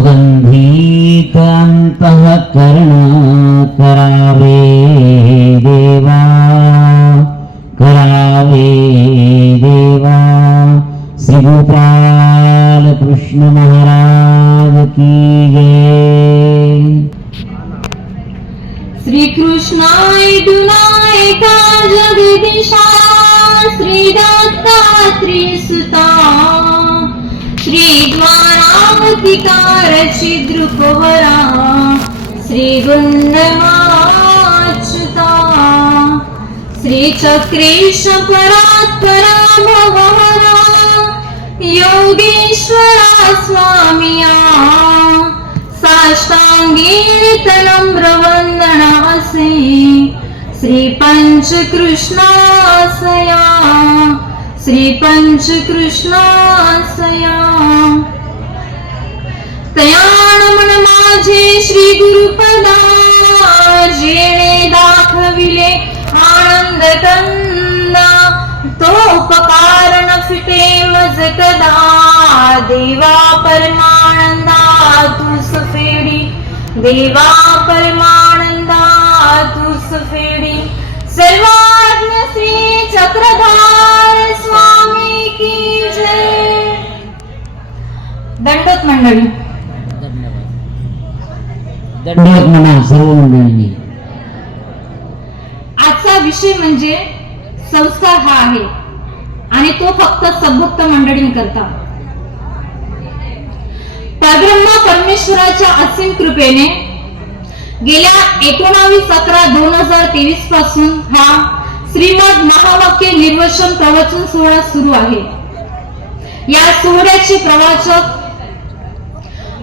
प्रदेशी लाविना सुगंधित अंतःकरण करावे देवा। करावे देवा। श्री चिद्रुपरा श्रीवृन्दमाच्युता श्रीचक्रेश परात् परा योगेश्वरा स्वामिया साष्टाङ्गीर्तनम्रवन्दनासे श्री पञ्चकृष्णासया श्रीपञ्चकृष्णासया। पंचकृष्णासया माझे श्री गुरुपदा जेणे दाखविले आनंद कंदा तो उपकार न फिटे मज कदा देवा परमानंदा तू सफेडी देवा परमानंदा तू सफेडी सर्वाज्ञ श्री चक्रधार स्वामी की जय। दंडोत मंडळी दंडवत म्हणा सर्व मंडळींनी आजचा विषय म्हणजे संस्कार हा आहे. आणि तो फक्त सद्भक्त मंडळींकरता. परब्रह्मा परमेश्वराच्या असीम कृपेने गेल्या एकोणावीस अकरा दोन हजार तेवीसपासून हा श्रीमद महावाक्य निर्वचन प्रवचन सोहळा सुरू आहे. या सोहळ्याचे प्रवाचक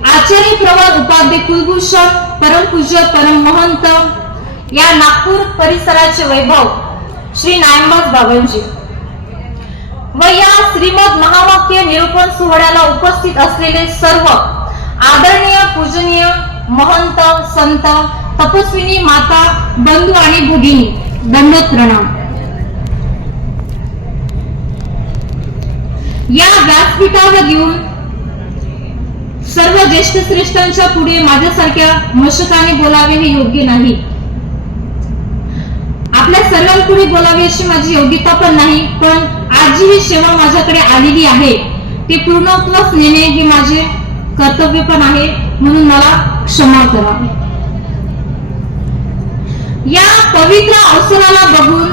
आचार्य प्रवाद उपाध्याय कुलभूषण परमपूज्य परम महंत या नागपूर परिसराचे वैभव श्री नायमद बाबांजी. व या श्रीमद महावाक्य निरूपण सोहळ्याला उपस्थित असलेले सर्व आदरणीय पूजनीय महंत संत तपस्विनी माता बंधू आणि भगिनी दंडोत प्रणाम या व्यासपीठावर येऊन सर्व ज्येष्ठ श्रेष्ठांच्या पुढे माझ्यासारख्या मशकाने बोलावे हे योग्य नाही. आपल्या सर्वांपुढे बोलावे अशी माझी योग्यता पण नाही पण आज जी ही सेवा माझ्याकडे आलेली आहे. ते पूर्णत्वास नेणे हे माझे कर्तव्य पण आहे म्हणून मला क्षमा करा. या पवित्र अवसराला बघून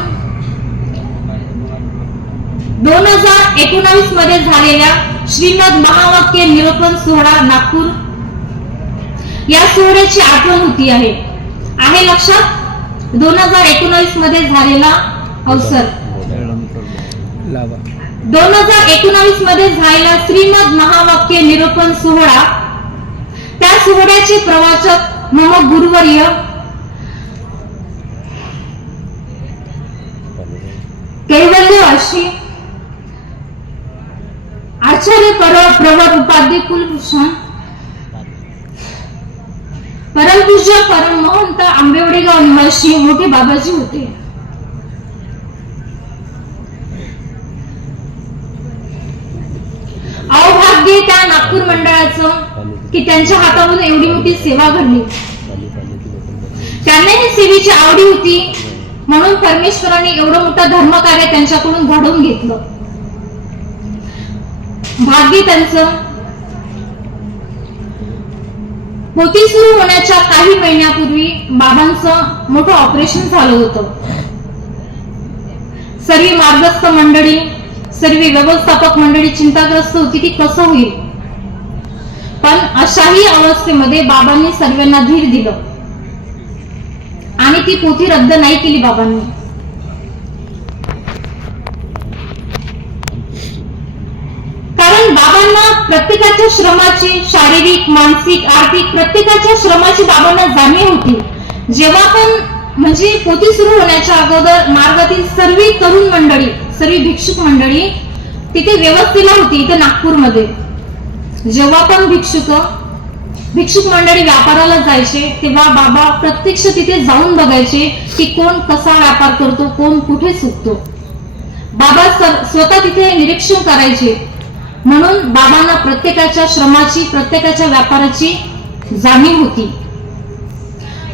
दोन हजार एकोणावीसमध्ये झालेल्या श्रीमद महावाक्य निरूपण सोहळा नागपूर. या सोहळ्याची आठवण होती आहे. आहे लक्षात? दोन हजार एकोणावीसमध्ये झालेला अवसर. दोन हजार एकोणावीसमध्ये झालेला श्रीमद महावाक्य निरूपण सोहळा. त्या सोहळ्याचे प्रवाचक मम गुरुवर्य. कैवल्य अशी आचार्य पर प्रवर उपाध्य कुलभूषण परमपूज्य परम महंत आंबेवडेगाव निवासी मोठे बाबाजी होते. अवभाग्य त्या नागपूर मंडळाचं की त्यांच्या हातावरून एवढी मोठी सेवा घडली. त्यांना ही सेवेची आवडी होती. म्हणून परमेश्वराने एवढं मोठं धर्मकार्य त्यांच्याकडून घडवून घेतलं. भाग्य त्यांचं पोती सुरू होण्याच्या काही महिन्यापूर्वी बाबांचं मोठं ऑपरेशन झालं होतं. सर्व मार्गस्थ मंडळी सर्व व्यवस्थापक मंडळी चिंताग्रस्त होती की कसं होईल. पण अशाही अवस्थेमध्ये बाबांनी सर्वांना धीर दिलं. आणि ती पोथी रद्द नाही केली बाबांनी कारण बाबांना प्रत्येकाच्या श्रमाची शारीरिक मानसिक आर्थिक प्रत्येकाच्या श्रमाची बाबांना जाणीव होती. जेव्हा पण म्हणजे पोती सुरू होण्याच्या अगोदर मार्गातील सर्व तरुण मंडळी सर्व भिक्षुक मंडळी तिथे व्यवस्थेला होती इथे नागपूरमध्ये. जेव्हा पण भिक्षुक भिक्षुक मंडळी व्यापाराला जायचे तेव्हा बाबा प्रत्यक्ष तिथे जाऊन बघायचे की कोण कसा व्यापार करतो कोण कुठे सुटतो बाबा स्वतः तिथे निरीक्षण करायचे. म्हणून बाबांना प्रत्येकाच्या श्रमाची प्रत्येकाच्या व्यापाराची जाणीव होती.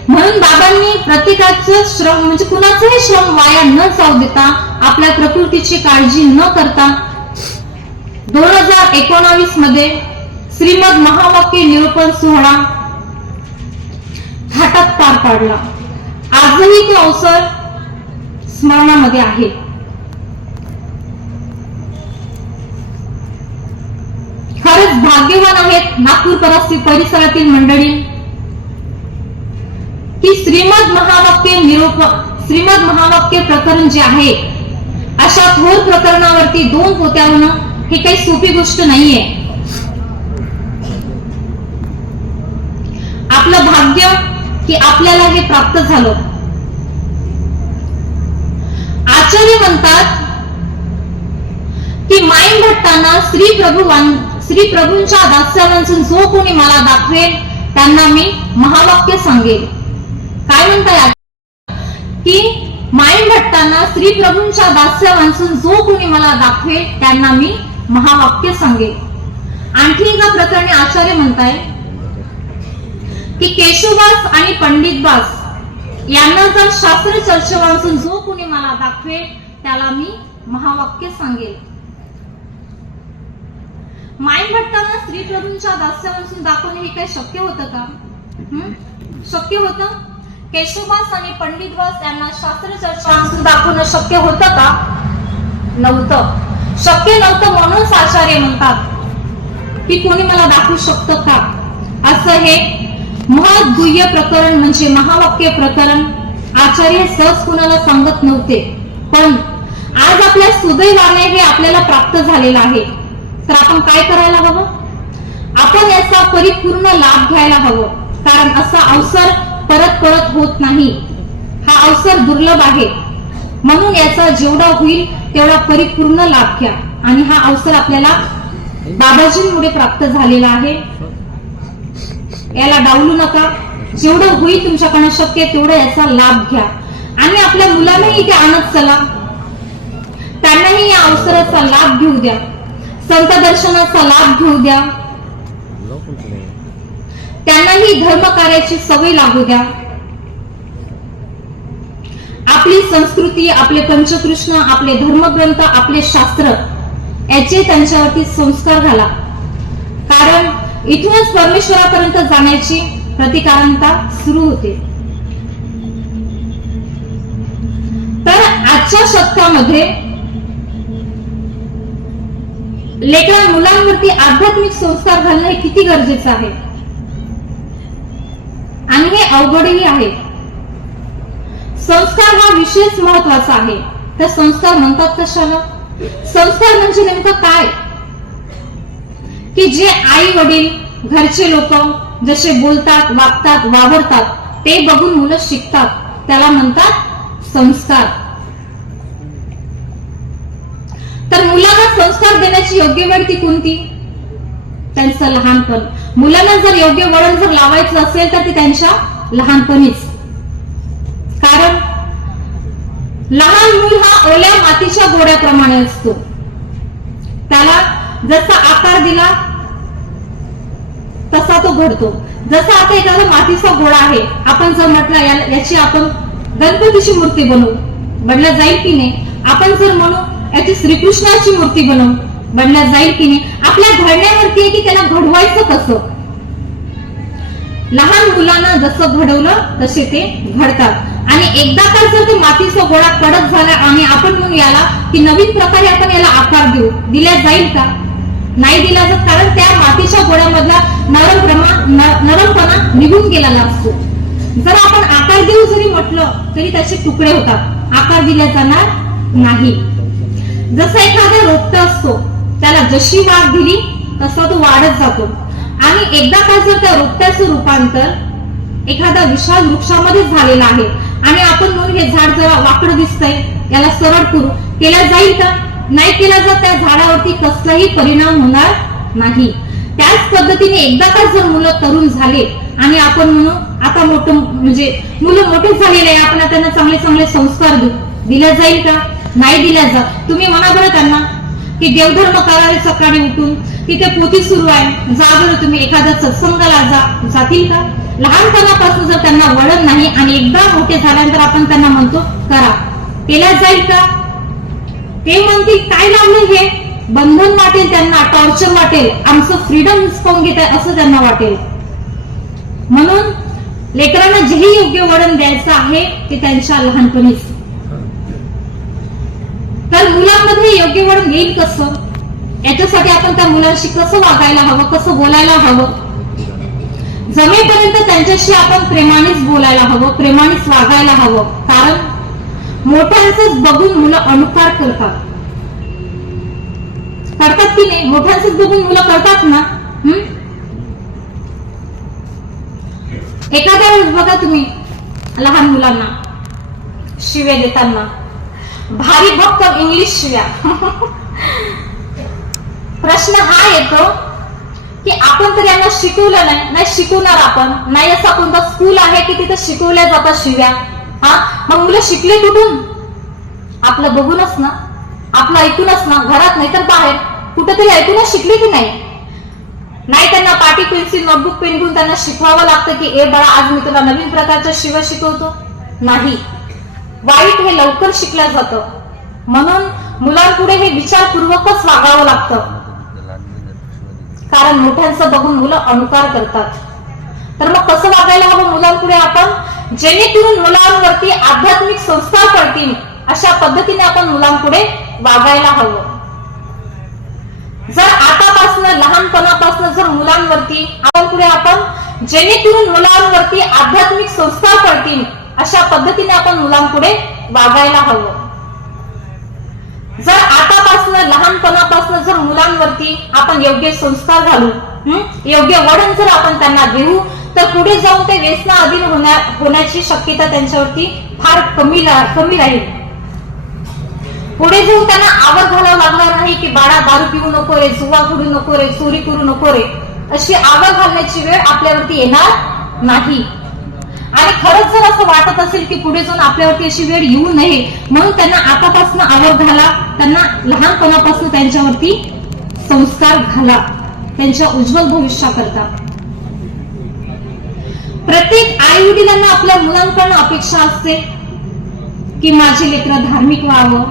म्हणून बाबांनी प्रत्येकाचं श्रम म्हणजे कुणाचाही श्रम वाया न जाऊ देता आपल्या प्रकृतीची काळजी न करता दोन हजार एकोणावीसमध्ये श्रीमद महावाक्य निरूपण सोहळा थाटात पार पाडला. आजही तो अवसर स्मरणामध्ये आहे. खरंच भाग्यवान आहेत नागपूर परिसरातील मंडळी. ही श्रीमद महावाक्य निरूप श्रीमद महावाक्य प्रकरण जे आहे अशा थोर प्रकरणावरती दोन होत्या होणं हे काही सोपी गोष्ट नाहीये. आपलं भाग्य की आपल्याला हे प्राप्त झालं. आचार्य म्हणतात की माईन भट्टांना श्री प्रभू श्री प्रभूंच्या दास्यावांसून जो कोणी मला दाखवेल त्यांना मी महावाक्य सांगेल काय म्हणताय की माईन भट्टांना श्री प्रभूंच्या दास्य जो कोणी मला दाखवेल त्यांना मी महावाक्य सांगेल आणखी एका प्रकरणी आचार्य म्हणताय की केशवदास आणि पंडितदास यांना जर शास्त्र चर्चावांतून जो कोणी मला दाखवेल त्याला मी महावाक्य सांगेल माईन भट्टांना स्त्री प्रभूंच्या दास्यापासून दाखवणे हे काही शक्य होतं का? शक्य होतं? केशवदास आणि पंडितवास यांना शास्त्र चर्चा दाखवणं शक्य होतं का? नव्हतं. शक्य नव्हतं म्हणूनच आचार्य म्हणतात की कोणी मला दाखवू शकतं का? असं हे महद्गुह्य प्रकरण म्हणजे महावाक्य प्रकरण. आचार्य सहज कुणाला सांगत नव्हते. पण आज आपल्या सुदैवाने हे आपल्याला प्राप्त झालेलं आहे. तर आपण काय करायला हवं? आपण याचा परिपूर्ण लाभ घ्यायला हवं. कारण असा अवसर परत परत होत नाही. हा अवसर दुर्लभ आहे. म्हणून याचा जेवढा होईल तेवढा परिपूर्ण लाभ घ्या. आणि हा अवसर आपल्याला बाबाजींमुळे प्राप्त झालेला आहे. याला डावलू नका. जेवढं होईल तुमच्याकडनं शक्य तेवढा तेवढं याचा लाभ घ्या. आणि आपल्या मुलांनाही इथे आणत चला. त्यांनाही या अवसराचा लाभ घेऊ द्या. संत दर्शनाचा लाभ घेऊ द्या. त्यांनाही धर्म कार्याची सवय लागू द्या. आपली संस्कृती आपले पंचकृष्ण आपले धर्मग्रंथ आपले शास्त्र याचे त्यांच्यावरती संस्कार घाला. कारण इथूनच परमेश्वरापर्यंत जाण्याची प्रतिकारांता सुरू होते. तर आजच्या शतकामध्ये लेकरा मुलांवरती आध्यात्मिक संस्कार घालणं हे किती गरजेचं आहे? आणि हे अवघडही आहे. संस्कार हा विशेष महत्त्वाचा आहे. तर संस्कार म्हणतात कशाला? संस्कार म्हणजे नेमकं काय? की जे आई वडील घरचे लोक जसे बोलतात वागतात वावरतात ते बघून मुलं शिकतात. त्याला म्हणतात संस्कार. तर मुलांना संस्कार देण्याची योग्य वेळ ती कोणती? त्यांचं लहानपण. मुलांना जर योग्य वळण जर लावायचं असेल तर ते त्यांच्या लहानपणीच. कारण लहान मूल हा ओल्या मातीच्या गोड्याप्रमाणे असतो. त्याला जसा आकार दिला तसा तो घडतो. जसा आता एखादा मातीचा गोळा आहे आपण जर म्हटलं याची आपण गणपतीची मूर्ती बनवू. म्हटलं जाईल की नाही? आपण जर म्हणू याची श्रीकृष्णाची मूर्ती बनव बनल्या जाईल की नाही? आपल्या घडण्यावरती आहे की त्याला घडवायचं कसं? लहान मुलांना जसं घडवलं तसे ते घडतात. आणि एकदा का जर ते मातीचा गोळा कडक झाला आणि आपण म्हणून याला की नवीन प्रकारे आपण याला आकार देऊ दिल्या जाईल का? नाही दिला जात कारण त्या मातीच्या गोळ्यामधला नरमप्रमा न- नरमपणा निघून गेलेला असतो. जर आपण आकार देऊ जरी म्हटलं तरी त्याचे तुकडे होतात. आकार दिला जाणार नाही. जसं एखादा रोपट असतो त्याला जशी वाढ दिली तसा तो वाढत जातो. आणि एकदा का जर त्या रोपट्याचं रूपांतर एखाद्या विशाल वृक्षामध्ये झालेलं आहे आणि आपण म्हणून हे झाड जरा वाकडं दिसतंय याला सरळ करू केला जाईल का? नाही केला जर त्या झाडावरती कसलाही परिणाम होणार नाही. त्याच पद्धतीने एकदा का जर मुलं तरुण झाले आणि आपण म्हणू आता मोठं म्हणजे मुलं मोठे झालेले आहे आपण त्यांना चांगले चांगले संस्कार देऊ जाईल का? नाही दिल्या जात. तुम्ही म्हणा बरं त्यांना की देवधर्म करावे सकाळी उठून. तिथे पोती सुरू आहे. जा बरं तुम्ही एखाद्या सत्संगाला जा. जातील का? लहानपणापासून जर त्यांना वळण नाही आणि एकदा मोठे झाल्यानंतर आपण त्यांना म्हणतो करा. केल्या जाईल का? ते म्हणतील काय लावलं हे? बंधन वाटेल त्यांना टॉर्चर वाटेल. आमचं फ्रीडम हिसकावून घेत आहे असं त्यांना वाटेल. म्हणून लेकरांना जेही योग्य वळण द्यायचं आहे ते त्यांच्या लहानपणीच. तर मुलांमध्ये योग्य वळण येईल कसं? याच्यासाठी आपण त्या मुलांशी कसं वागायला हवं कसं बोलायला हवं? जमेपर्यंत त्यांच्याशी आपण प्रेमानेच बोलायला हवं प्रेमानेच वागायला हवं. कारण मोठ्यांचंच बघून मुलं अनुकार करतात. करतात की नाही? मोठ्यांचंच बघून मुलं करतात ना? हम्म? एखाद्या वेळेस बघा तुम्ही लहान मुलांना शिव्या देताना. भारी भक्त इंग्लिश शिव्या. प्रश्न हा येतो की आपण तर यांना शिकवलं नाही नाही शिकवणार आपण. नाही असा कोणता स्कूल आहे की तिथे शिकवल्या जातात शिव्या? हा? मग मुलं शिकले कुठून? आपलं बघूनच ना. आपलं ऐकूनच ना. घरात नाही तर बाहेर. कुठेतरी ऐकूनच शिकले की नाही? नाही त्यांना पाटी पेन्सिल नोटबुक पेन घेऊन त्यांना शिकवावं लागतं की ए बाळा आज मी तुला नवीन प्रकारच्या शिव्या शिकवतो. नाही. वाईट हे लवकर शिकलं जातं. म्हणून मुलांपुढे हे विचारपूर्वकच वागावं लागतं. कारण मोठ्यांचं बघून मुलं अनुकार करतात. तर मग कसं वागायला हवं मुलांपुढे आपण? जेणेकरून मुलांवरती आध्यात्मिक संस्कार पडतील अशा पद्धतीने आपण मुलांपुढे वागायला हवं. जर आतापासून लहानपणापासून जर मुलांवरती आपण पुढे आपण जेणेकरून मुलांवरती आध्यात्मिक संस्कार पडतील अशा पद्धतीने आपण मुलांपुढे वागायला हवं. जर आतापासून लहानपणापासून जर मुलांवरती आपण योग्य संस्कार घालू योग्य वळण जर आपण त्यांना देऊ तर पुढे जाऊन ते व्यसना अधीन होण्या होण्याची शक्यता त्यांच्यावरती फार कमी कमी राहील. पुढे जाऊन त्यांना आवड घालावं लागणार नाही की बाळा दारू पिऊ नको रे जुवा करू नको रे चोरी करू नको रे अशी आवड घालण्याची वेळ आपल्यावरती येणार नाही. आणि खरंच जर असं वाटत असेल की पुढे जाऊन आपल्यावरती अशी वेळ येऊ नये म्हणून त्यांना आतापासून आवड घाला. त्यांना लहानपणापासून त्यांच्यावरती संस्कार घाला. त्यांच्या उज्ज्वल भविष्याकरता. प्रत्येक आई वडिलांना आपल्या मुलांकडनं अपेक्षा असते की माझे लेकरं धार्मिक व्हावं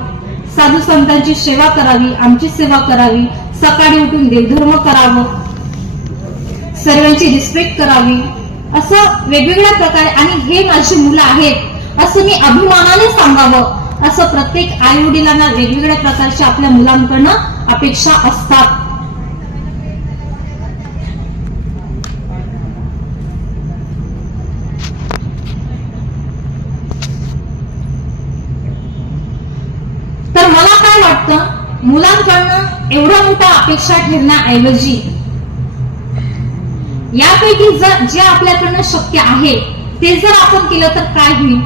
साधू संतांची सेवा करावी आमची सेवा करावी सकाळी उठून देवधर्म करावं सर्वांची रिस्पेक्ट करावी. असं वेगवेगळ्या प्रकारे आणि हे माझी मुलं आहेत असं मी अभिमानाने सांगावं. असं प्रत्येक आई वडिलांना वेगवेगळ्या प्रकारच्या आपल्या मुलांकडनं अपेक्षा असतात. तर मला काय वाटतं मुलांकडनं एवढा मोठा अपेक्षा ठेवण्याऐवजी यापैकी जर जे आपल्याकडनं शक्य आहे ते जर आपण केलं तर काय होईल?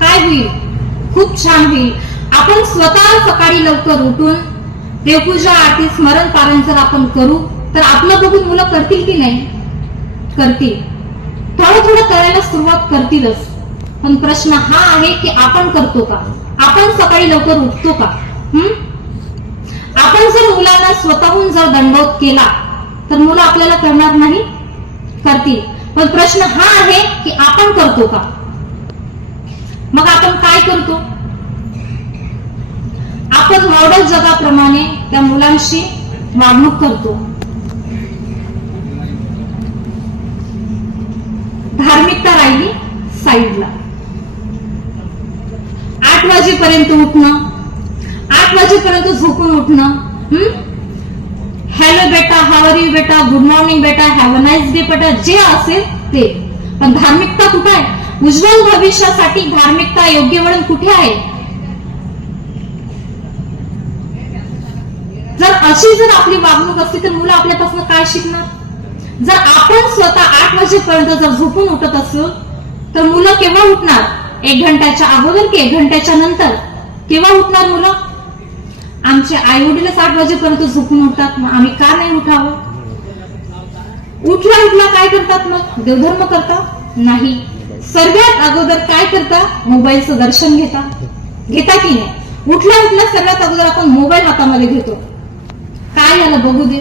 काय होईल? खूप छान होईल. आपण स्वतः सकाळी लवकर उठून देवपूजा आरती स्मरण पारण जर आपण करू तर आपलं बघून मुलं करतील की नाही? करतील. थोडं थोडं करायला सुरुवात करतीलच. पण प्रश्न हा आहे की आपण करतो का? आपण सकाळी लवकर उठतो का? हम्म आपण जर मुलांना स्वतःहून जर दंडवत केला तर मुलं आपल्याला करणार नाही? करतील. पण प्रश्न हा आहे की आपण करतो का? मग आपण काय करतो? आपण मॉडेल जगाप्रमाणे त्या मुलांशी वागणूक करतो. धार्मिकता राहिली साईडला. आठ वाजेपर्यंत उठणं आठ वाजेपर्यंत झोपून उठणं हॅलो बेटा हावर यू बेटा? गुड मॉर्निंग बेटा. हॅव अ नाईस डे बेटा. जे असेल ते. पण धार्मिकता कुठे आहे? उज्ज्वल भविष्यासाठी धार्मिकता योग्य वळण कुठे आहे? जर अशी जर आपली वागणूक असती तर मुलं आपल्यापासून काय शिकणार? जर आपण स्वतः आठ वाजेपर्यंत जर झोपून उठत असू तर मुलं केव्हा उठणार? एक घंट्याच्या अगोदर की एक घंट्याच्या नंतर? केव्हा उठणार मुलं? आमचे आई वडील आठ वाजेपर्यंत झोपून उठतात. मग आम्ही का नाही उठावं? उठला उठला काय करतात मग? देवधर्म करता नाही. सर्वात अगोदर काय करता मोबाईलचं दर्शन घेता घेता की नाही? उठला उठला सर्वात अगोदर आपण मोबाईल हातामध्ये घेतो. काय आलं बघू दे?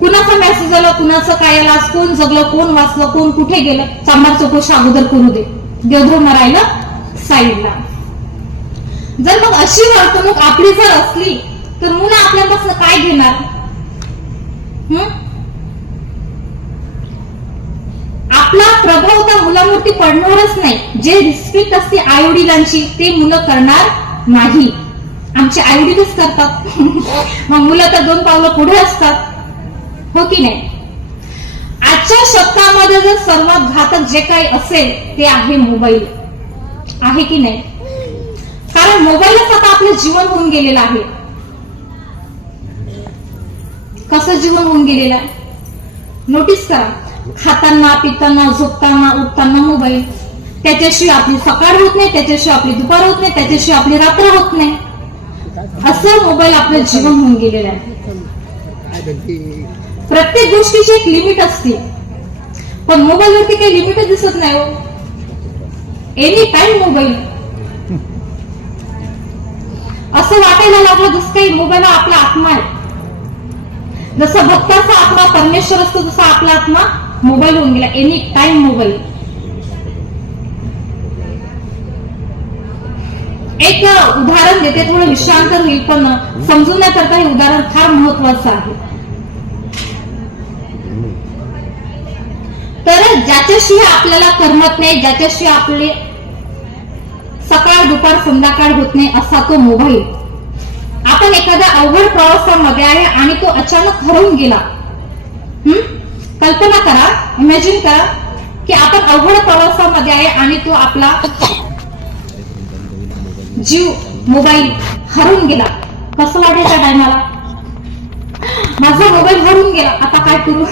कुणाचा मेसेज आला कुणाचं काय आलं आज कोण जगलं कोण वाचलं कोण कुठे गेलं? चांबार चौकशी अगोदर करू दे. देवधर्म राहिलं साईडला जर मग अशी वर्तणूक आपली जर असली तर मुलं आपल्यापासून काय घेणार? आपला प्रभाव त्या मुलावरती पडणारच नाही. जे रिस्पेक्ट असते आई वडिलांची ते मुलं करणार नाही. आमचे आई वडीलच करतात. मग मुलं तर दोन पावलं पुढे असतात. हो की नाही? आजच्या शब्दामध्ये जर सर्वात घातक जे काही असेल ते आहे मोबाईल. आहे की नाही? कारण मोबाईलच आता आपलं जीवन होऊन गेलेलं आहे. कसं जीवन होऊन गेलेलं आहे? नोटीस करा. खाताना पिताना झोपताना उठताना मोबाईल. त्याच्याशिवाय आपली सकाळ होत नाही त्याच्याशिवाय आपली दुपार होत नाही त्याच्याशिवाय आपली रात्र होत नाही. असं मोबाईल आपलं जीवन होऊन गेलेलं आहे. प्रत्येक गोष्टीची एक लिमिट असते. पण मोबाईल वरती काही लिमिटच दिसत नाही हो. Any time mobile. असं वाटायला लागलं जसं काही मोबाईल आपला आत्मा आहे. जसं भक्ताचा आत्मा परमेश्वर असतो तसा आपला आत्मा मोबाईल होऊन गेला. Any time mobile. एक उदाहरण देते थोडं विश्रांत होईल पण समजून हे उदाहरण फार महत्वाचं आहे. तर ज्याच्याशिवाय आपल्याला करमत नाही ज्याच्याशिवाय आपले दुपार संध्याकाळ होत नाही असा तो मोबाईल. आपण एखाद्या अवघड प्रवासामध्ये आहे आणि तो अचानक हरवून गेला. हम्म कल्पना करा इमॅजिन करा की आपण अवघड प्रवासामध्ये आहे आणि तो आपला जीव मोबाईल हरवून गेला. कसं वाटेल त्या टायमाला माझा मोबाईल हरवून गेला. आता काय करू?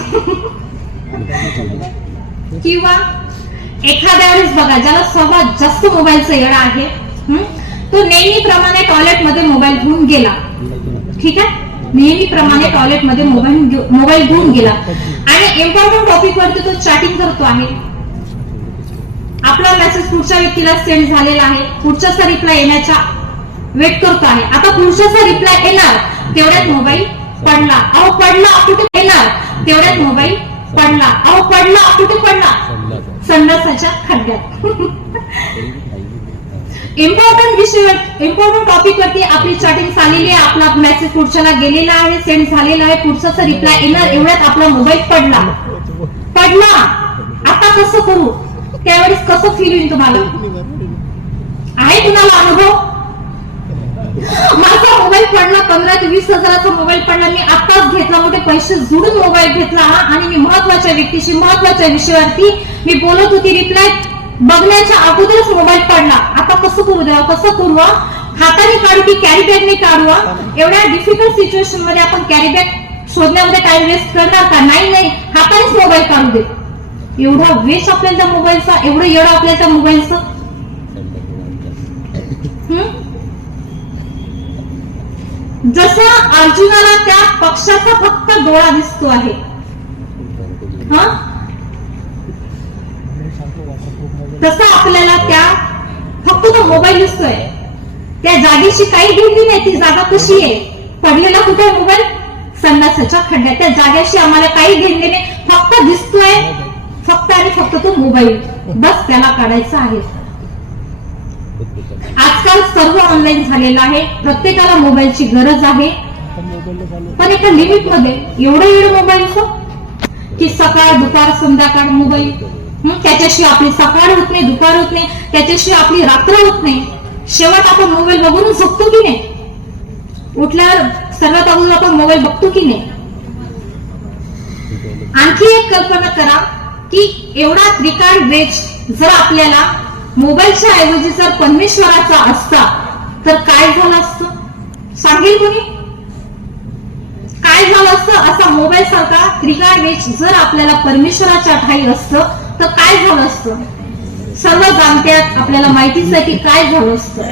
किंवा एखाद्या वेळेस बघा ज्याला सर्वात जास्त मोबाईलचं येडा आहे तो नेहमीप्रमाणे टॉयलेटमध्ये मोबाईल घेऊन गेला. ठीक आहे? नेहमीप्रमाणे टॉयलेटमध्ये मोबाईल मोबाईल घेऊन गेला. आणि इम्पॉर्टंट टॉपिक वरती तो चॅटिंग करतो आहे. आपला मेसेज पुढच्या व्यक्तीला सेंड झालेला आहे. पुढच्याचा रिप्लाय येण्याचा वेट करतो आहे. आता पुढच्याचा रिप्लाय येणार तेवढ्यात मोबाईल पडला. अहो पडला कुठे येणार. तेवढ्यात मोबाईल पडला. अहो पडला कुठे पडला. संडासाच्या खड्ड्यात इम्पॉर्टंट विषय इम्पॉर्टंट टॉपिक वरती आपली चॅटिंग चाललेली आहे. आपला मेसेज पुढच्याला गेलेला आहे सेंड झालेला आहे. पुढचा रिप्लाय येणार एवढ्यात आपला मोबाईल पडला. पडला. आता कसं करू? त्यावेळेस कसं फील होईल तुम्हाला? आहे तुम्हाला अनुभव? माझा मोबाईल पडला पंधरा ते वीस हजाराचा मोबाईल पडला. मी आताच घेतला. मोठे पैसे जुडून मोबाईल घेतला. आणि मी महत्त्वाच्या व्यक्तीशी महत्त्वाच्या विषयावरती मी बोलत होती. रिप्लाय बघण्याच्या अगोदरच मोबाईल पडला आता कसं करू कसं करू हाताने काढू की कॅरी बॅगने काढू एवढ्या डिफिकल्ट सिच्युएशनमध्ये आपण कॅरी बॅग शोधण्यामध्ये टाइम वेस्ट करणार का? नाही नाही. हातानेच मोबाईल काढू दे. एवढा वेस्ट आपल्याला मोबाईलचा एवढं येडं आपल्याला मोबाईलचा जसं अर्जुनाला त्या पक्षाचा फक्त डोळा दिसतो आहे. हा? तसं आपल्याला त्या फक्त तो मोबाईल दिसतोय त्या जागेची काही घेतली नाही ती जागा कशी आहे? पडलेला कुठे मोबाईल संन्यासाच्या खड्ड्यात. त्या जागेशी आम्हाला काही घेतले नाही. फक्त दिसतोय फक्त आणि फक्त तो मोबाईल बस त्याला काढायचा आहे. आजकाल सर्व ऑनलाईन झालेलं आहे. प्रत्येकाला मोबाईलची गरज आहे. पण एका लिमिटमध्ये एवढं एवढं असो की सकाळ दुपार संध्याकाळ मोबाईल त्याच्याशी आपली सकाळ होत नाही दुपार होत नाही त्याच्याशी आपली रात्र होत नाही. शेवट आपण मोबाईल बघून झोपतो की नाही? उठल्यावर सर्वात अगोदर आपण मोबाईल बघतो की नाही? आणखी एक कल्पना करा की एवढा त्रिकाळ वेज जर आपल्याला मोबाईलच्या ऐवजी जर परमेश्वराचा असता तर काय झालं असतं? सांगेल कोणी? काय झालं असतं? असा मोबाईल सारखा त्रिकाळ जर आपल्याला परमेश्वराच्या ठाई असतं तर काय झालं असतं? सर्व जाणत्यात आपल्याला माहितीच आहे की काय झालं असतं.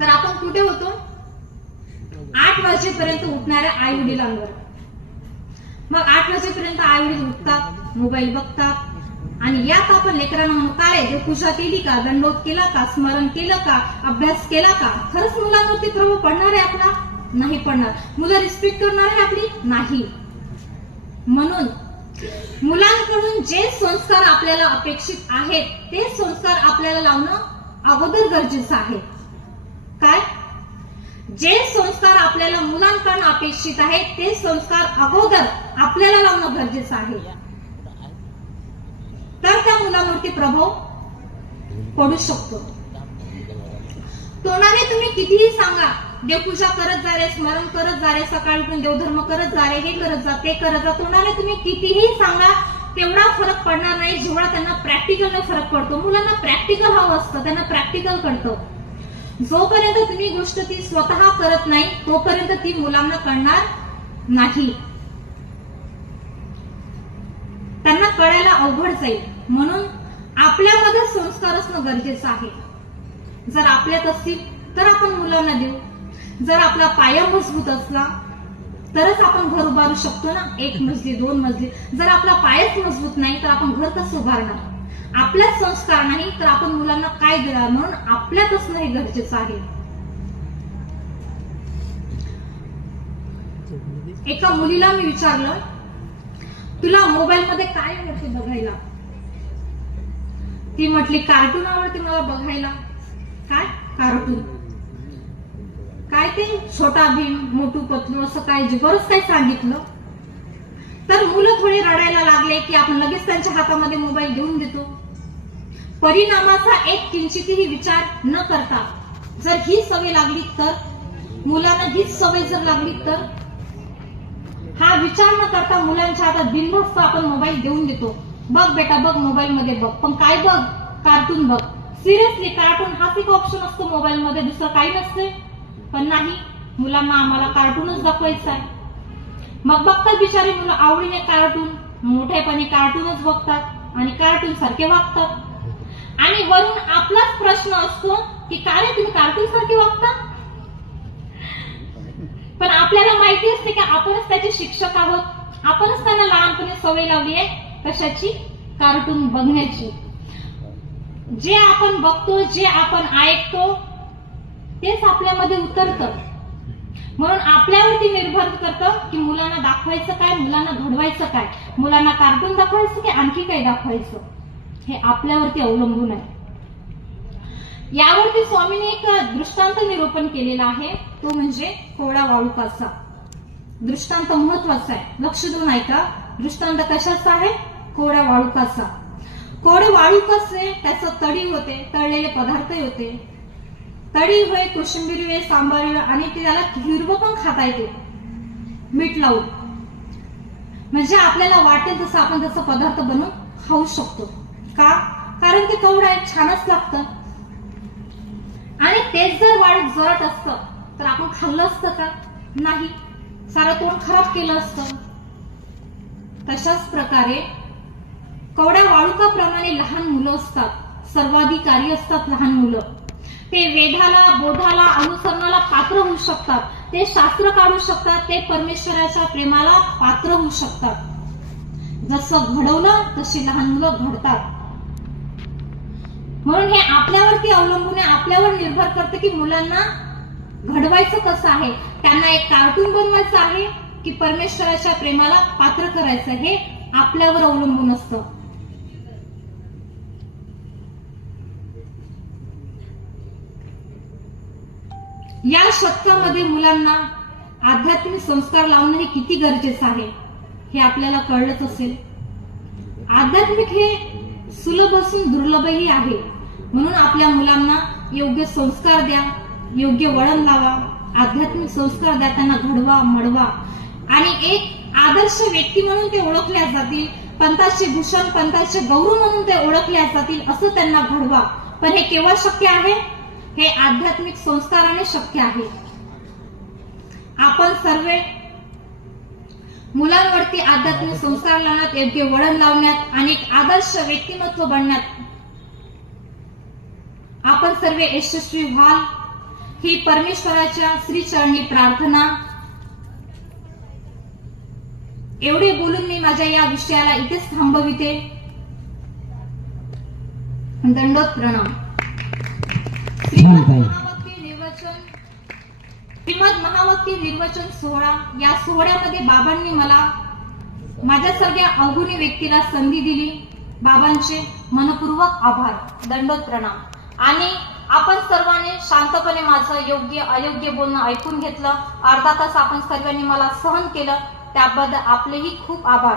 तर आपण कुठे होतो? आठ वाजेपर्यंत उठणाऱ्या आई वडिलांवर. मग आठ वाजेपर्यंत आई वडील उठतात मोबाईल बघतात. आणि यात आपण लेकरांना काय देव पूजा केली का? दंडोत केला का? स्मरण केलं का? अभ्यास केला का? खरंच मुलांवरती प्रभाव पडणार आहे आपला? नाही पडणार. मुलं रिस्पेक्ट करणार आहे आपली? नाही. म्हणून मुलांकडून जे संस्कार आपल्याला अपेक्षित आहेत ते संस्कार आपल्याला लावणं अगोदर गरजेचं आहे. काय? जे संस्कार आपल्याला मुलांकडून अपेक्षित आहेत ते संस्कार अगोदर आपल्याला लावणं गरजेचं आहे. तर त्या मुलांवरती प्रभाव पडू शकतो. तोंडाने तुम्ही कितीही सांगा देवपूजा करत जा रे स्मरण करत जा रे सकाळी उठून देवधर्म करत जा रे हे करत जा ते करत जा. तोंडाने तुम्ही कितीही सांगा तेवढा फरक पडणार नाही. जेवढा त्यांना प्रॅक्टिकलने फरक पडतो मुलांना प्रॅक्टिकल हवं असतं त्यांना प्रॅक्टिकल कळतं. जोपर्यंत तुम्ही गोष्ट ती स्वतः करत नाही तोपर्यंत ती मुलांना कळणार नाही. त्यांना कळायला अवघड जाईल. म्हणून आपल्यामध्ये संस्कार असणं गरजेचं आहे. जर आपल्यात असतील तर आपण मुलांना देऊ. जर आपला पाया मजबूत असला तरच आपण घर उभारू शकतो ना? एक मजली दोन मजली जर आपला पायच मजबूत नाही तर आपण घर कसं उभारणार? आपल्याच संस्कार नाही तर आपण मुलांना काय देणार? म्हणून आपल्यात असणं हे गरजेचं आहे. एका मुलीला मी विचारलं तुला मोबाईल मध्ये काय आवडते बघायला? ती म्हटली कार्टून आवडते मला बघायला. काय? कार्टून. काय ते? छोटा भीम मोठू पतलू असं काय बरंच काय सांगितलं? तर मुलं थोडे रडायला लागले की आपण लगेच त्यांच्या हातामध्ये मोबाईल देऊन देतो. परिणामाचा एक किंचितही विचार न करता जर ही सवय लागली तर मुलांना हीच सवय जर लागली तर हा विचार न करता मुलांच्या हातात बिनभस्त आपण मोबाईल देऊन देतो. बघ बेटा बघ मोबाईल मध्ये बघ. पण काय बघ? कार्टून बघ. सिरियसली कार्टून हाच एक ऑप्शन असतो मोबाईल मध्ये दुसरं काही नसते पण नाही मुलांना आम्हाला कार्टूनच दाखवायचं आहे मग बघतात बिचारी मुलं आवडीने कार्टून मोठेपणी कार्टूनच बघतात आणि कार्टून सारखे वागतात. आणि वरून आपलाच प्रश्न असतो की का रे तुम्ही कार्टून सारखे वागता? पण आपल्याला माहिती असते की आपणच त्याचे शिक्षक आहोत. आपणच त्यांना लहानपणी सवय लावली आहे कशाची? कार्टून बघण्याची. जे आपण बघतो जे आपण ऐकतो तेच आपल्यामध्ये उतरतं. म्हणून आपल्यावरती निर्भर करतं की मुलांना दाखवायचं काय मुलांना घडवायचं काय. मुलांना कार्टून दाखवायचं की आणखी काय दाखवायचं? हे आपल्यावरती अवलंबून आहे. यावरती स्वामीने एक दृष्टांत निरूपण केलेला आहे. तो म्हणजे कोवळा वाळूकाचा. दृष्टांत महत्त्वाचा आहे. लक्ष देऊन ऐका. दृष्टांत कशाचा आहे? कोवळ्या वाळूकाचा. कोडे वाळुकाचे त्याचं तडी होते तळलेले पदार्थही होते. तळी होय कोशिंबीर वे सांबार होय आणि ते त्याला हिरवं पण खाता येते. मीठ लावून. म्हणजे आपल्याला वाटेल तसं आपण तसं पदार्थ बनवून खाऊ शकतो. का? कारण ते कवड आहे छानच लागतं. आणि तेच जर वाढ जरट असतं तर आपण खाल्लं असतं का? नाही. सारं तोंड खराब केलं असतं. तशाच प्रकारे कवड्या वाळुकाप्रमाणे लहान मुलं असतात. सर्वाधिकारी असतात लहान मुलं. ते वेधाला बोधाला अनुसरणाला पात्र होऊ शकतात. ते शास्त्र काढू शकतात ते परमेश्वराच्या प्रेमाला पात्र होऊ शकतात. जसं घडवलं तशी लहान मुलं घडतात. म्हणून हे आपल्यावरती अवलंबून आहे आपल्यावर निर्भर करते की मुलांना घडवायचं कसं आहे. त्यांना एक कार्टून बनवायचं आहे की परमेश्वराच्या प्रेमाला पात्र करायचं हे आपल्यावर अवलंबून असतं. या शतकामध्ये मुलांना आध्यात्मिक संस्कार लावणं हे किती गरजेचं आहे हे आपल्याला कळलंच असेल. आध्यात्मिक हे सुलभ असून दुर्लभही आहे. म्हणून आपल्या मुलांना योग्य संस्कार द्या योग्य वळण लावा आध्यात्मिक संस्कार द्या त्यांना घडवा मडवा. आणि एक आदर्श व्यक्ती म्हणून ते ओळखल्या जातील पंथाचे भूषण पंथाचे गौरव म्हणून ते ओळखल्या जातील असं त्यांना घडवा. पण हे केव्हा शक्य आहे? हे आध्यात्मिक संस्काराने शक्य आहे. आपण सर्व मुलांवरती आध्यात्मिक संस्कार लावण्यात योग्य वळण लावण्यात आणि एक आदर्श व्यक्तिमत्व बनण्यात. आपण सर्व यशस्वी व्हाल ही परमेश्वराच्या श्रीचरणी प्रार्थना. एवढे बोलून मी माझ्या या विषयाला इथेच थांबविते. दंडोत प्रणाम श्रीमद ताई. निर्वचन सोहळा. या सोहळ्यामध्ये बाबांनी मला माझ्यासारख्या अवगुणी व्यक्तीला संधी दिली. बाबांचे मनपूर्वक आभार दंडोत प्रणाम. आणि आपण सर्वांनी शांतपणे माझं योग्य अयोग्य बोलणं ऐकून घेतलं. अर्धा तास आपण सर्वांनी मला सहन केलं. त्याबद्दल आपलेही खूप आभार.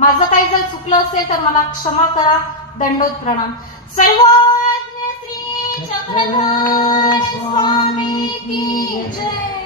माझं काही जर चुकलं असेल तर मला क्षमा करा. दंडोत प्रणाम. सर्व चक्रधर स्वामी की जय।